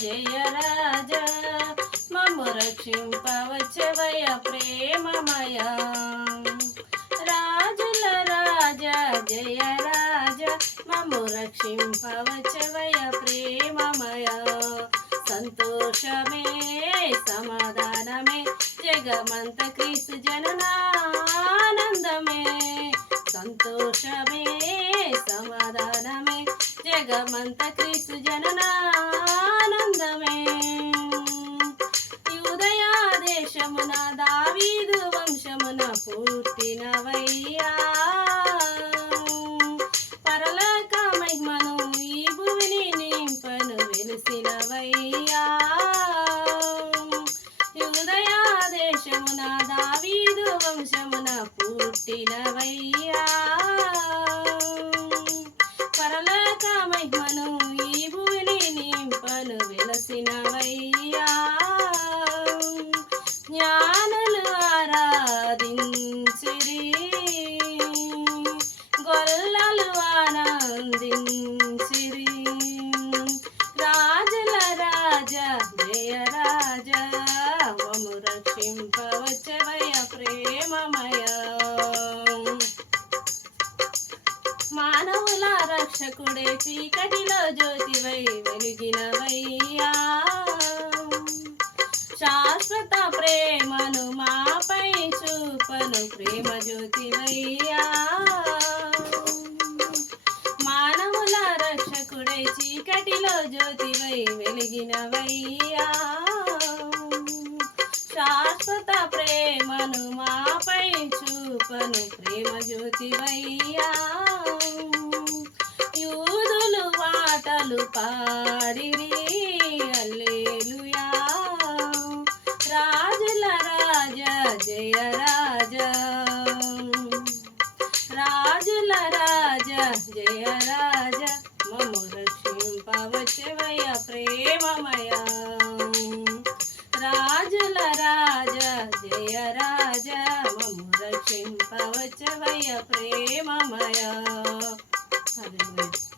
జయ రాజ మమ్ము రక్షింపవచ్చవయ ప్రేమమయ రాజుల రాజ జయ రాజ మమ్ము రక్షింపవచ్చవయ ప్రేమమయ సంతోషమే సమాధానమే జగమంత క్రీస్తు జననానందమే సంతోషమే సమాధానమే జగమంత క్రీస్తు జననానందమే యూదయా దేశమున దావీదు వంశమున పుట్టినవయ్యా పరలోక మహిమను ఈ భూమిని నింపను వెలిసినవయ్యా యూదయా దేశమున దావీదు వంశమున పుట్టినవయ్యా పరలోక మహిమను ఈ భూమిని నింపను వెలసినవయ్యా జ్ఞానులు ఆరాధించిరి గొల్లలు ఆనందించిరి రాజుల రాజ జయ రాజ మమ్ము రక్షింపవచ్చవయ్య ప్రేమమయ మానవుల రక్షకుడే చీకటిలో జ్యోతివై వెలిగినవయ్యా శాశ్వత ప్రేమను మాపై చూపను ప్రేమ జ్యోతివయ్యా మానవుల రక్షకుడే చీకటిలో జ్యోతివై వెలిగినవయ్యా శాశ్వత ప్రేమను మాపై చూపను ప్రేమ జ్యోతివయ్యా యూదులు పాటలు పాడిరి హల్లెలూయా రాజుల రాజ జయ రాజ రాజుల రాజ జయ రాజ మమ్ము రక్షింపవచ్చవయ్య ప్రేమమయ రాజుల రాజ జయ రాజ మమ్ము రక్షింపవచ్చవయ్య ప్రేమమయ. హల్లెలూయా.